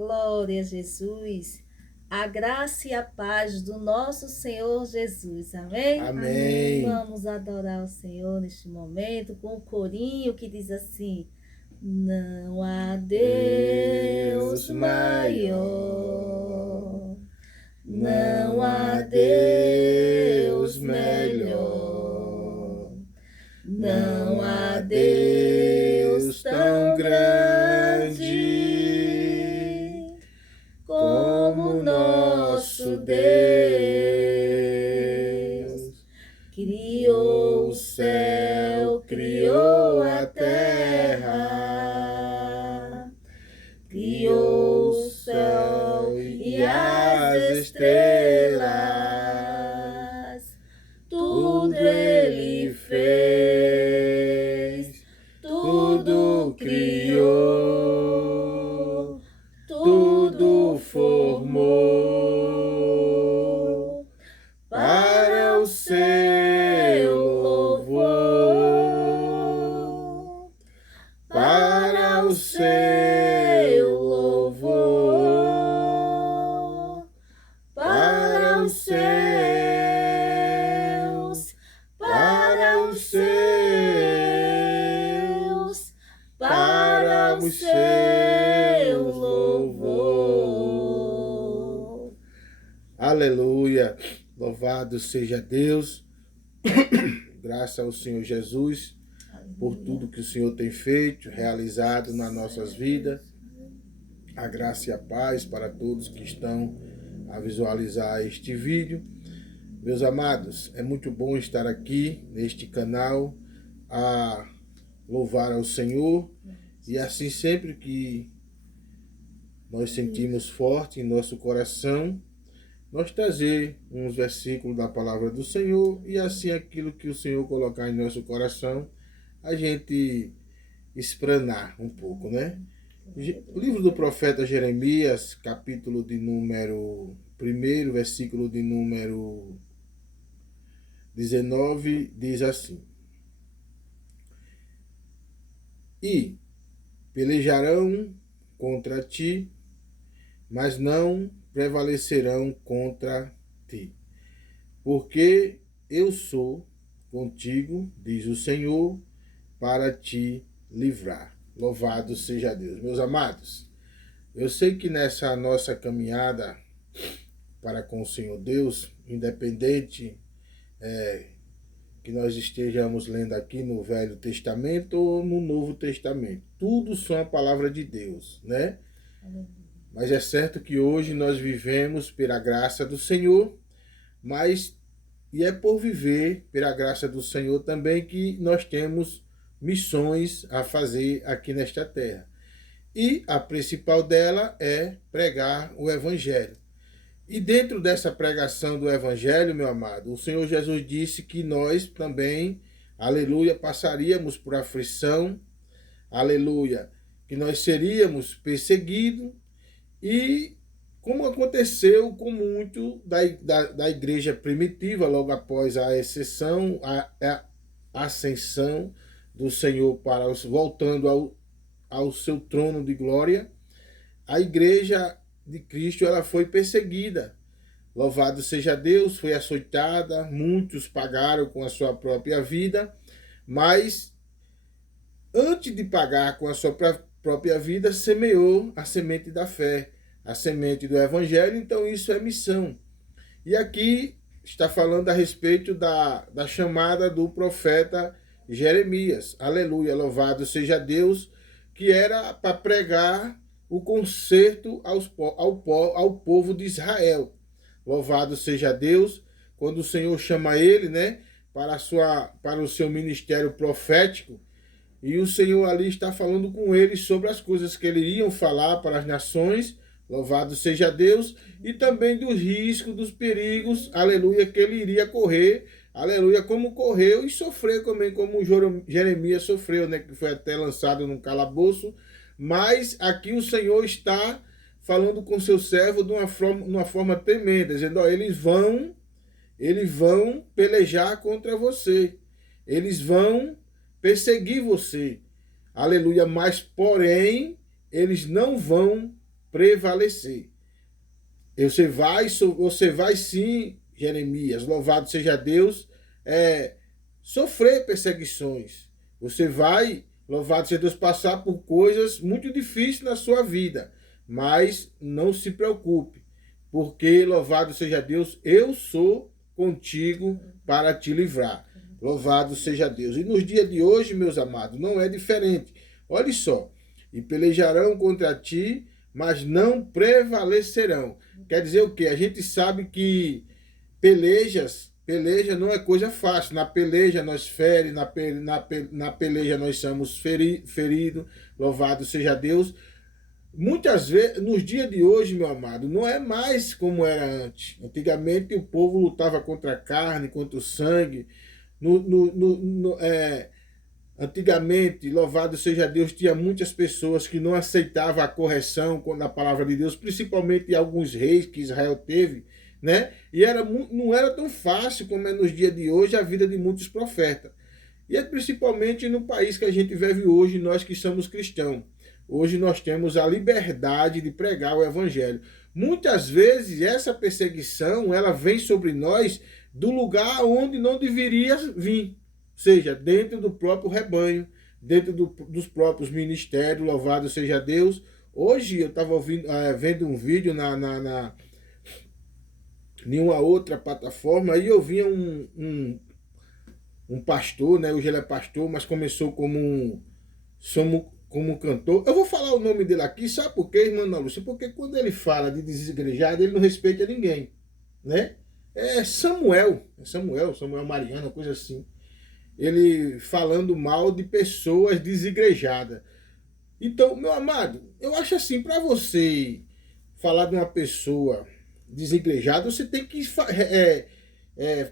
Glória a Jesus. A graça e a paz do nosso Senhor Jesus. Amém? Amém. Vamos adorar o Senhor neste momento com o corinho que diz assim: não há Deus maior, não há Deus melhor, não há Deus tão grande como nosso Deus. Criou o céu, criou a terra, criou o sol e as estrelas, tudo ele fez, tudo criou, tudo formou para o seu louvor, para o seu louvor, para os seus, para os seus, para o seu louvor. Aleluia. Louvado seja Deus. Graças ao Senhor Jesus por tudo que o Senhor tem feito, realizado nas nossas vidas. A graça e a paz para todos que estão a visualizar este vídeo. Meus amados, é muito bom estar aqui neste canal a louvar ao Senhor. E assim sempre que nós sentimos forte em nosso coração, nós trazer uns versículos da palavra do Senhor e assim aquilo que o Senhor colocar em nosso coração, a gente espranar um pouco, né? O livro do profeta Jeremias, capítulo de número 1, versículo de número 19, diz assim: E pelejarão contra ti, mas não prevalecerão contra ti, porque eu sou contigo, diz o Senhor, para te livrar. Louvado seja Deus. Meus amados, eu sei que nessa nossa caminhada para com o Senhor Deus, independente que nós estejamos lendo aqui no Velho Testamento ou no Novo Testamento, tudo são a palavra de Deus, né? Mas é certo que hoje nós vivemos pela graça do Senhor, e é por viver pela graça do Senhor também que nós temos missões a fazer aqui nesta terra. E a principal dela é pregar o Evangelho. E dentro dessa pregação do Evangelho, meu amado, o Senhor Jesus disse que nós também, aleluia, passaríamos por aflição, aleluia, que nós seríamos perseguidos. E como aconteceu com muito da igreja primitiva, logo após a exceção, a ascensão do Senhor voltando ao seu trono de glória, a igreja de Cristo ela foi perseguida. Louvado seja Deus, foi açoitada, muitos pagaram com a sua própria vida, mas antes de pagar com a sua própria vida, semeou a semente da fé, a semente do Evangelho, então isso é missão. E aqui está falando a respeito da chamada do profeta Jeremias. Aleluia, louvado seja Deus, que era para pregar o conserto ao povo de Israel. Louvado seja Deus, quando o Senhor chama ele, né, para o seu ministério profético, e o Senhor ali está falando com ele sobre as coisas que ele iria falar para as nações, louvado seja Deus, e também dos riscos, dos perigos, aleluia, que ele iria correr, aleluia, como correu e sofreu também, como Jeremias sofreu, né, que foi até lançado num calabouço. Mas aqui o Senhor está falando com seu servo de uma forma tremenda, dizendo, ó, eles vão pelejar contra você, eles vão perseguir você, aleluia, mas porém eles não vão prevalecer. Você vai sim, Jeremias, louvado seja Deus, sofrer perseguições. Você vai, louvado seja Deus, passar por coisas muito difíceis na sua vida. Mas não se preocupe, porque, louvado seja Deus, eu sou contigo para te livrar. Louvado seja Deus. E nos dias de hoje, meus amados, não é diferente. Olha só. E pelejarão contra ti, mas não prevalecerão. Quer dizer o quê? A gente sabe que peleja não é coisa fácil. Na peleja nós fere, na peleja nós somos feridos. Louvado seja Deus. Muitas vezes, nos dias de hoje, meu amado, não é mais como era antes. Antigamente o povo lutava contra a carne, contra o sangue. Antigamente, louvado seja Deus, tinha muitas pessoas que não aceitavam a correção na palavra de Deus, principalmente alguns reis que Israel teve, né? E não era tão fácil como é nos dias de hoje a vida de muitos profetas. E é principalmente no país que a gente vive hoje, nós que somos cristãos. Hoje nós temos a liberdade de pregar o evangelho. Muitas vezes essa perseguição, ela vem sobre nós do lugar onde não deveria vir. Ou seja, dentro do próprio rebanho, dentro dos próprios ministérios, louvado seja Deus. Hoje eu estava vendo um vídeo em uma outra plataforma, e eu via um pastor, né? Hoje ele é pastor, mas começou como cantor. Eu vou falar o nome dele aqui, sabe por quê, irmã Ana Lúcia? Porque quando ele fala de desigrejado, ele não respeita ninguém, né? É Samuel Mariano, coisa assim. Ele falando mal de pessoas desigrejadas. Então, meu amado, eu acho assim, para você falar de uma pessoa desigrejada, você tem que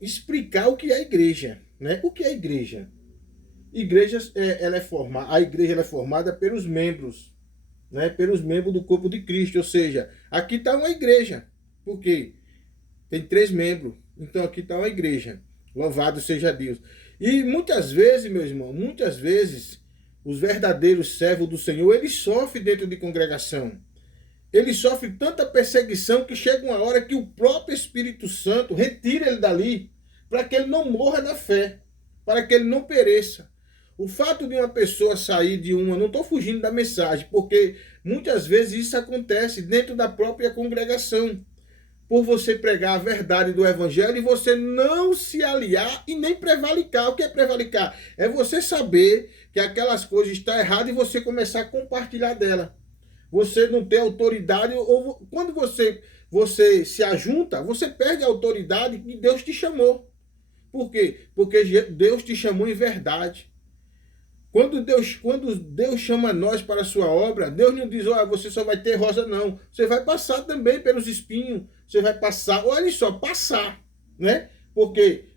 explicar o que é a igreja, né? O que é a igreja? A igreja ela é formada pelos membros, né? Pelos membros do corpo de Cristo. Ou seja, aqui está uma igreja. Por quê? Tem 3 membros. Então aqui está uma igreja. Louvado seja Deus. E muitas vezes, meu irmão, os verdadeiros servos do Senhor, eles sofrem dentro de congregação. Eles sofrem tanta perseguição que chega uma hora que o próprio Espírito Santo retira ele dali para que ele não morra na fé, para que ele não pereça. O fato de uma pessoa sair de uma... Não estou fugindo da mensagem, porque muitas vezes isso acontece dentro da própria congregação. Por você pregar a verdade do evangelho e você não se aliar e nem prevaricar. O que é prevaricar? É você saber que aquelas coisas estão erradas e você começar a compartilhar dela. Você não ter autoridade, ou quando você se ajunta, você perde a autoridade que Deus te chamou. Por quê? Porque Deus te chamou em verdade. Quando Deus chama nós para a sua obra, Deus não diz, você só vai ter rosa, não. Você vai passar também pelos espinhos. Você vai passar, olha só, passar, né? Porque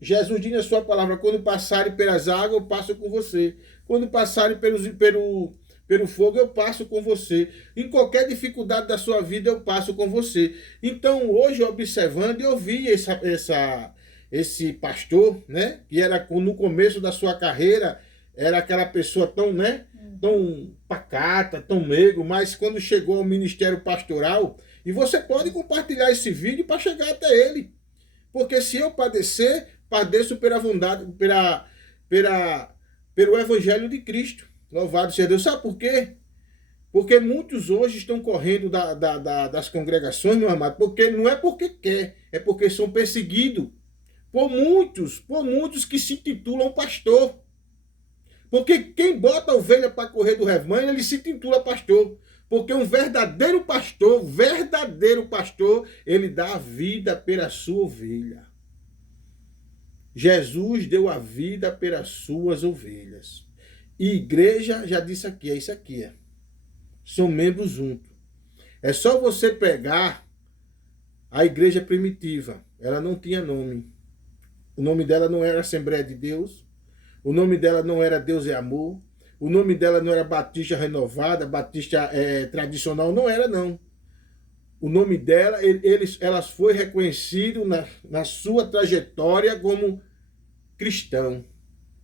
Jesus diz na sua palavra, quando passarem pelas águas, eu passo com você. Quando passarem pelo fogo, eu passo com você. Em qualquer dificuldade da sua vida, eu passo com você. Então, hoje, observando, eu vi esse pastor, né? Que era no começo da sua carreira, era aquela pessoa tão, né? Tão pacata, tão meigo, mas quando chegou ao ministério pastoral, e você pode compartilhar esse vídeo para chegar até ele. Porque se eu padecer, padeço pelo evangelho de Cristo. Louvado seja Deus. Sabe por quê? Porque muitos hoje estão correndo das congregações, meu amado, porque não é porque quer, é porque são perseguidos por muitos que se titulam pastor. Porque quem bota a ovelha para correr do rebanho, ele se titula pastor. Porque um verdadeiro pastor, ele dá a vida pela sua ovelha. Jesus deu a vida pelas suas ovelhas. E igreja, já disse aqui, é isso aqui. São membros juntos. É só você pegar a igreja primitiva. Ela não tinha nome. O nome dela não era Assembleia de Deus. O nome dela não era Deus é Amor. O nome dela não era Batista Renovada, Batista Tradicional. Não era, não. O nome dela, ela foi reconhecido na sua trajetória como cristão.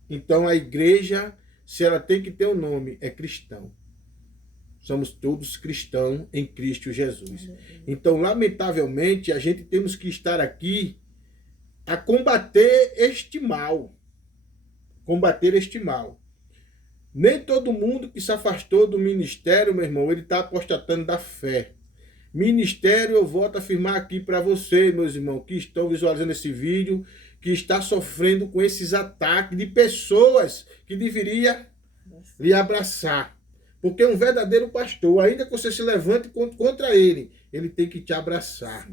Então a igreja, se ela tem que ter um nome, é cristão. somos todos cristãos em Cristo Jesus. Então, lamentavelmente, a gente temos que estar aqui a combater este mal. Combater este mal. Nem todo mundo que se afastou do ministério, meu irmão, ele está apostatando da fé. Ministério, eu volto a afirmar aqui para vocês, meus irmãos, que estão visualizando esse vídeo, que está sofrendo com esses ataques de pessoas que deveria lhe abraçar. Porque um verdadeiro pastor, ainda que você se levante contra ele, ele tem que te abraçar.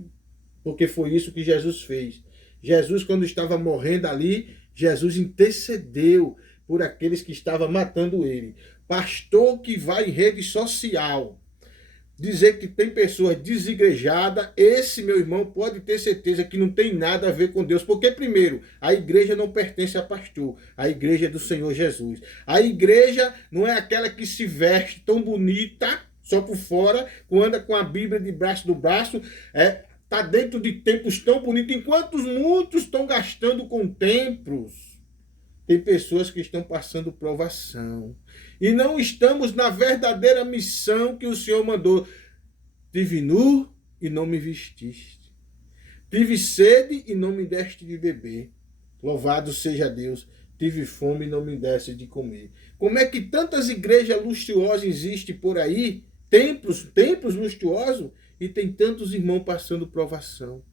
Porque foi isso que Jesus fez. Jesus, quando estava morrendo ali, Jesus intercedeu por aqueles que estavam matando ele. Pastor que vai em rede social dizer que tem pessoas desigrejadas, esse, meu irmão, pode ter certeza que não tem nada a ver com Deus. Porque, primeiro, a igreja não pertence a pastor. A igreja é do Senhor Jesus. A igreja não é aquela que se veste tão bonita, só por fora, anda com a Bíblia debaixo do braço, está dentro de templos tão bonitos, enquanto muitos estão gastando com templos. Tem pessoas que estão passando provação. E não estamos na verdadeira missão que o Senhor mandou. Tive nu e não me vestiste. Tive sede e não me deste de beber. Louvado seja Deus. Tive fome e não me deste de comer. Como é que tantas igrejas luxuosas existem por aí? Templos luxuosos. E tem tantos irmãos passando provação.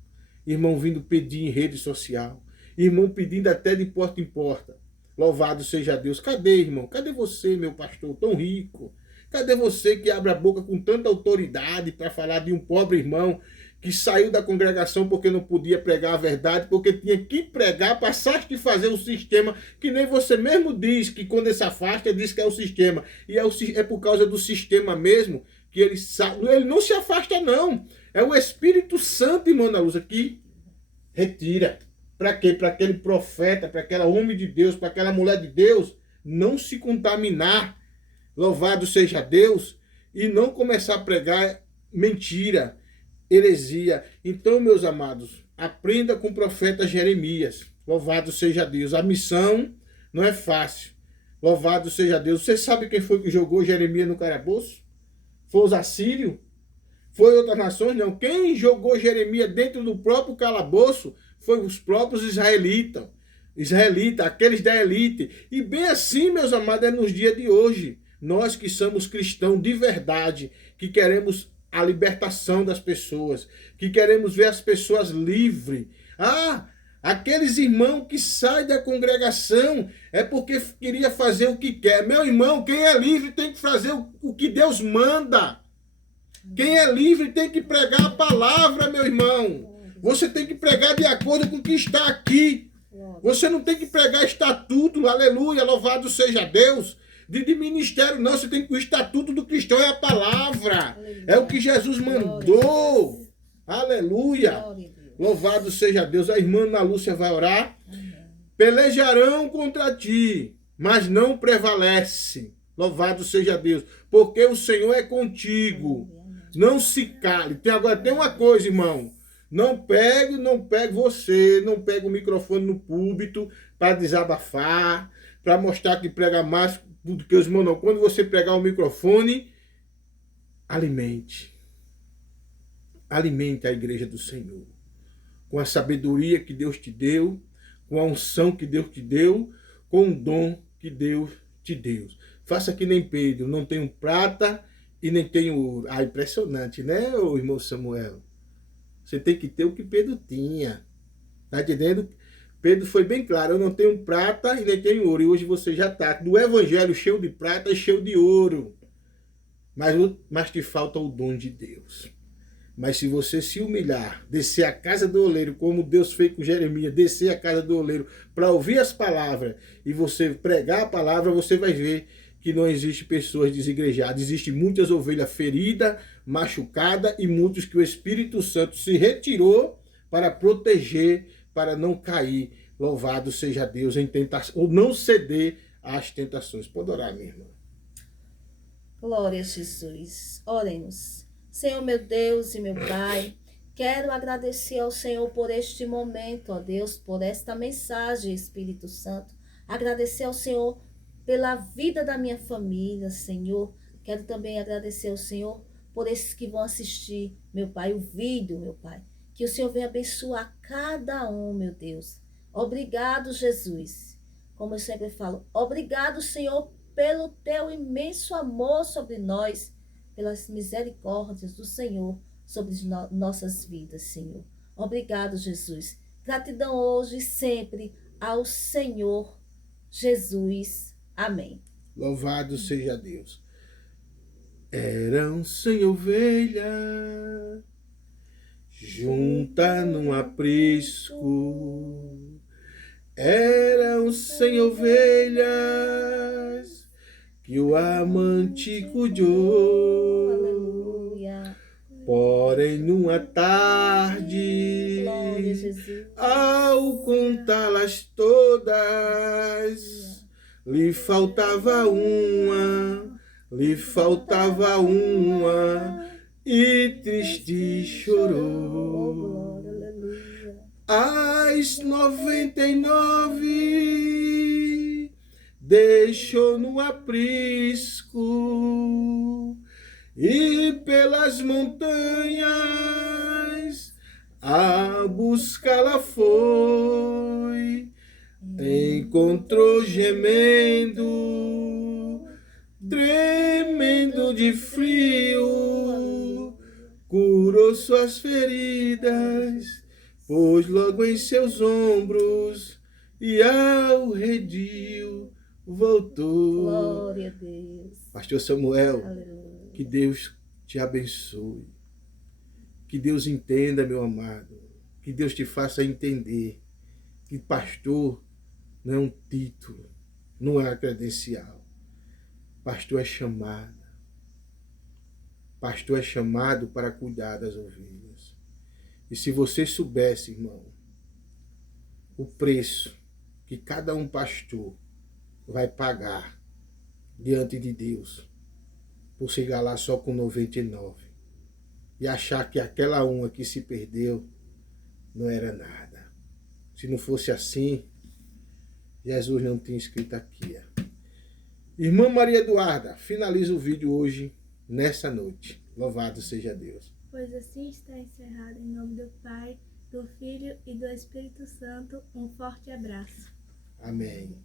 Irmão vindo pedir em rede social. Irmão pedindo até de porta em porta. Louvado seja Deus. Cadê, irmão? Cadê você, meu pastor, tão rico? Cadê você que abre a boca com tanta autoridade para falar de um pobre irmão que saiu da congregação porque não podia pregar a verdade, porque tinha que pregar, passaste de fazer o sistema, que nem você mesmo diz, que quando ele se afasta, diz que é o sistema. E é por causa do sistema mesmo que ele não se afasta, não. É o Espírito Santo, irmão Ana Lúcia, que retira. Para quê? Para aquele profeta, para aquela homem de Deus, para aquela mulher de Deus, não se contaminar, louvado seja Deus, e não começar a pregar mentira, heresia. Então, meus amados, aprenda com o profeta Jeremias, louvado seja Deus. A missão não é fácil, louvado seja Deus. Você sabe quem foi que jogou Jeremias no calabouço? Foi os assírios? Foi outras nações? Não. Quem jogou Jeremias dentro do próprio calabouço foi os próprios israelitas, aqueles da elite. E bem assim, meus amados, é nos dias de hoje. Nós que somos cristãos de verdade, que queremos a libertação das pessoas, que queremos ver as pessoas livres. Aqueles irmãos que saem da congregação é porque queria fazer o que quer. Meu irmão, quem é livre tem que fazer o que Deus manda. Quem é livre tem que pregar a palavra, meu irmão. Você tem que pregar de acordo com o que está aqui. Você não tem que pregar estatuto, aleluia, louvado seja Deus, de ministério, não. Você tem que o estatuto do cristão é a palavra. Aleluia. É o que Jesus mandou. Aleluia. Louvado seja Deus. A irmã Ana Lúcia vai orar. Amém. Pelejarão contra ti, mas não prevalece. Louvado seja Deus. Porque o Senhor é contigo. Não se cale. Agora tem uma coisa, irmão. Não pegue você, não pegue o microfone no púlpito para desabafar, para mostrar que prega mais do que os irmãos, não. Quando você pregar o microfone, alimente. Alimente a igreja do Senhor. Com a sabedoria que Deus te deu, com a unção que Deus te deu, com o dom que Deus te deu. Faça que nem Pedro, não tenho prata e nem tenho ouro. Impressionante, né, irmão Samuel? Você tem que ter o que Pedro tinha. Está entendendo? Pedro foi bem claro, eu não tenho prata e nem tenho ouro. E hoje você já está do evangelho cheio de prata e cheio de ouro. Mas te falta o dom de Deus. Mas se você se humilhar, descer a casa do oleiro, como Deus fez com Jeremias, descer a casa do oleiro para ouvir as palavras e você pregar a palavra, você vai ver que não existe pessoas desigrejadas. Existem muitas ovelhas feridas, machucadas e muitos que o Espírito Santo se retirou para proteger, para não cair. Louvado seja Deus em tentação, ou não ceder às tentações. Pode orar, minha irmã. Glória a Jesus. Oremos. Senhor, meu Deus e meu Pai, quero agradecer ao Senhor por este momento, ó Deus, por esta mensagem, Espírito Santo. Agradecer ao Senhor pela vida da minha família, Senhor. Quero também agradecer ao Senhor por esses que vão assistir, meu Pai, o vídeo, meu Pai. Que o Senhor venha abençoar cada um, meu Deus. Obrigado, Jesus. Como eu sempre falo, obrigado, Senhor, pelo teu imenso amor sobre nós, pelas misericórdias do Senhor sobre nossas vidas, Senhor. Obrigado, Jesus. Gratidão hoje e sempre ao Senhor Jesus. Amém. Louvado seja Deus. Eram 100 ovelhas junta num aprisco. Eram 100 ovelhas que o amante cuidou. Aleluia. Porém, numa tarde, Glória a Jesus. ao contá-las todas, lhe faltava uma, e triste chorou. As 99 deixou no aprisco, e pelas montanhas a buscá-la foi. Encontrou gemendo, tremendo de frio, curou suas feridas, pôs logo em seus ombros, e ao redil voltou. Glória a Deus. Pastor Samuel, Aleluia. que Deus te abençoe. Que Deus entenda, meu amado. Que Deus te faça entender que pastor não é um título, não é a credencial. Pastor é chamada. Pastor é chamado para cuidar das ovelhas. E se você soubesse, irmão, o preço que cada um pastor vai pagar diante de Deus por chegar lá só com 99 e achar que aquela uma que se perdeu não era nada. Se não fosse assim, Jesus não tinha escrito aqui. Irmã Maria Eduarda, finaliza o vídeo hoje, nessa noite. Louvado seja Deus. Pois assim está encerrado, em nome do Pai, do Filho e do Espírito Santo. Um forte abraço. Amém.